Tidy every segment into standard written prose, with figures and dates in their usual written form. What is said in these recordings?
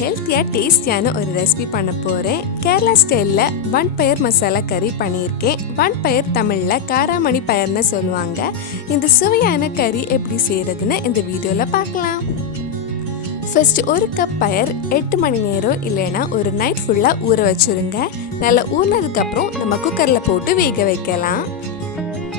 ஹெல்த்தியா டேஸ்டியான ஒரு ரெசிபி பண்ண போறேன். கேரளா ஸ்டைல்ல வன்பயர் மசாலா கறி பண்ணியிருக்கேன். வன்பயர் தமிழ்ல காராமணி பயர்னு சொல்லுவாங்க. இந்த சுவையான கறி எப்படி செய்யறதுன்னு இந்த வீடியோல பார்க்கலாம். ஃபர்ஸ்ட் ஒரு கப் பயர் 8 மணி நேரம் இல்லைன்னா ஒரு நைட் ஃபுல்லா ஊற வச்சிருங்க. நல்லா ஊறினதுக்கு அப்புறம் நம்ம குக்கர்ல போட்டு வேக வைக்கலாம்.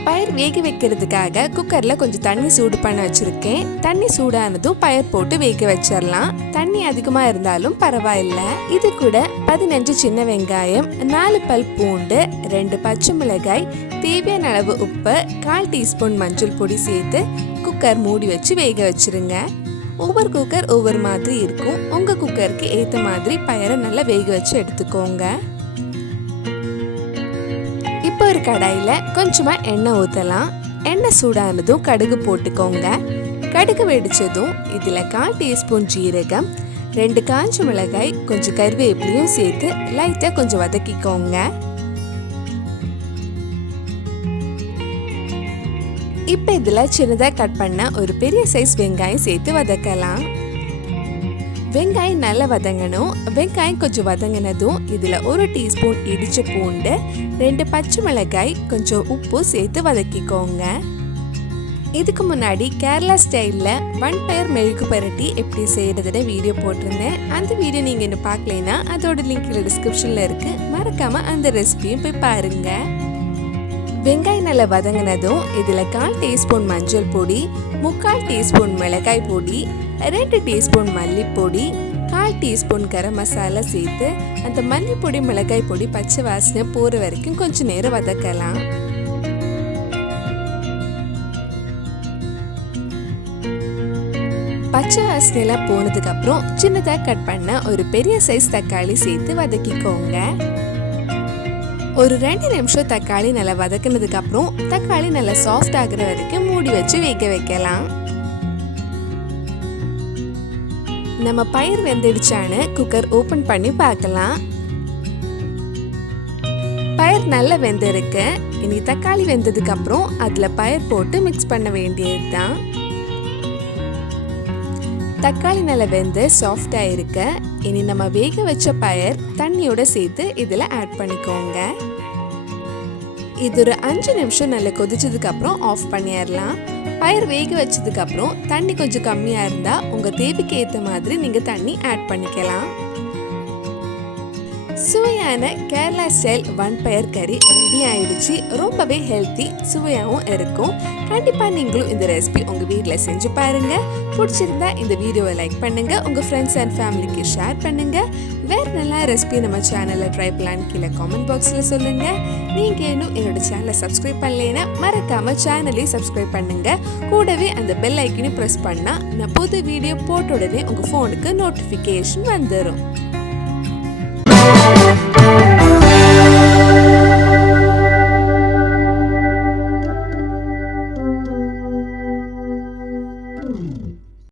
பயர் வேக வைக்கிறதுக்காக குக்கர்ல கொஞ்சம் தண்ணி சூடு பண்ண வச்சிருக்கேன். தண்ணி சூடானதும் பயர் போட்டு வேக வச்சிடலாம். தண்ணி அதிகமா இருந்தாலும் பரவாயில்ல. இது கூட 15 சின்ன வெங்காயம், 4 பல் பூண்டு, 2 பச்சை மிளகாய், தேவையான அளவு உப்பு, 1/4 டீஸ்பூன் மஞ்சள் பொடி சேர்த்து குக்கர் மூடி வச்சு வேக வச்சிருங்க. ஒவ்வொரு குக்கர் ஒவ்வொரு மாதிரி இருக்கும். உங்க குக்கருக்கு ஏத்த மாதிரி பயரை நல்லா வேக வச்சு எடுத்துக்கோங்க. இப்போ ஒரு கடாயில கொஞ்சமா எண்ணெய் ஊற்றலாம். எண்ணெய் சூடானதும் கடுகு போட்டுக்கோங்க. கடுகு வெடிச்சதும் இதுல 1/4 டீஸ்பூன் ஜீரகம், 2 காஞ்ச மிளகாய், கொஞ்சம் கருவேப்பிலையும் சேர்த்து லைட்டா கொஞ்சம் வதக்கிக்கோங்க. இப்போ இதுல சின்னதா கட் பண்ண ஒரு பெரிய சைஸ் வெங்காயம் சேர்த்து வதக்கலாம். வெங்காயம் நல்லா வதங்கணும். வெங்காயம் கொஞ்சம் வதங்கினதும் இதுல 1 டீஸ்பூன் இடிச்ச பூண்டு, 2 பச்சை மிளகாய், கொஞ்சம் உப்பு சேர்த்து வதக்கிக்கோங்க. இதுக்கு முன்னாடி கேரளா ஸ்டைல்ல வன்பயர் மெழுகு பரட்டி எப்படி செய்யறதுன்னு வீடியோ போட்டிருந்தேன். அந்த வீடியோ நீங்க இன்னும் பார்க்கலைன்னா அதோட லிங்க் டிஸ்கிரிப்ஷன்ல இருக்கு. மறக்காம அந்த ரெசிபியும் போய் பாருங்க. வெங்காயம் நல்லா வதங்கினதும் இதுல 1/4 டீஸ்பூன் மஞ்சள் பொடி, 3/4 டீஸ்பூன் மிளகாய் பொடி, 2 டீஸ்பூன் மல்லிப்பொடி, 1/4 டீஸ்பூன் கரம் மசாலா சேர்த்து அந்த மல்லிப்பொடி மிளகாய் பொடி பச்சை வாசனை போற வரைக்கும் கொஞ்சம் நேரம் வதக்கலாம். பச்சை வாசனை எல்லாம் போனதுக்கு அப்புறம் சின்னதா கட் பண்ண ஒரு பெரிய சைஸ் தக்காளி சேர்த்து வதக்கிக்கோங்க. ஒரு 2 நிமிஷம் தக்காளி நல்லா வதக்கினதுக்கு அப்புறம் தக்காளி நல்லா சாஃப்ட் ஆகுற வரைக்கும் மூடி வச்சு வேக வைக்கலாம். நம்ம பயிர் வெந்துடுச்சான்னு குக்கர் ஓபன் பண்ணி பார்க்கலாம். பயிர் நல்லா வெந்திருக்கு. இனி தக்காளி வெந்ததுக்கு அப்புறம் அதுல பயிர் போட்டு மிக்ஸ் பண்ண வேண்டியதுதான். தக்காளி நல்லா வெந்து சாஃப்டா இருக்கு. இனி நம்ம வேக வச்ச பயர் தண்ணியோட சேர்த்து இதுல ஆட் பண்ணிக்கோங்க. இது ஒரு 5 நிமிஷம் நல்லா கொதிச்சதுக்கு அப்புறம் ஆஃப் பண்ணிடலாம். பயர் வேக வச்சதுக்கு அப்புறம் தண்ணி கொஞ்சம் கம்மியா இருந்தா உங்க தேவைக்கு ஏத்த மாதிரி நீங்க தண்ணி ஆட் பண்ணிக்கலாம். சுவையான கேரளா ஸ்டைல் வன்பயர் கறி ரெடி ஆயிடுச்சு. ரொம்பவே ஹெல்த்தி, சுவையாகவும் இருக்கும். கண்டிப்பா நீங்களும் இந்த ரெசிபி உங்க வீட்டில் செஞ்சு பாருங்க. பிடிச்சிருந்தா இந்த வீடியோவை லைக் பண்ணுங்க, உங்க ஃப்ரெண்ட்ஸ் அண்ட் ஃபேமிலிக்கு ஷேர் பண்ணுங்க. வேற நல்ல ரெசிபி நம்ம சேனல்ல ட்ரை பண்ணலான்னு கீழே காமெண்ட் பாக்ஸ்ல சொல்லுங்க. நீங்க இன்னும் என்னோட சேனலை சப்ஸ்கிரைப் பண்ணலைன்னா மறக்காம சேனலையும் சப்ஸ்கிரைப் பண்ணுங்க. கூடவே அந்த பெல் ஐக்கனையும் ப்ரெஸ் பண்ணா நான் புது வீடியோ போட்ட உடனே உங்க போனுக்கு நோட்டிஃபிகேஷன் வந்துடும்.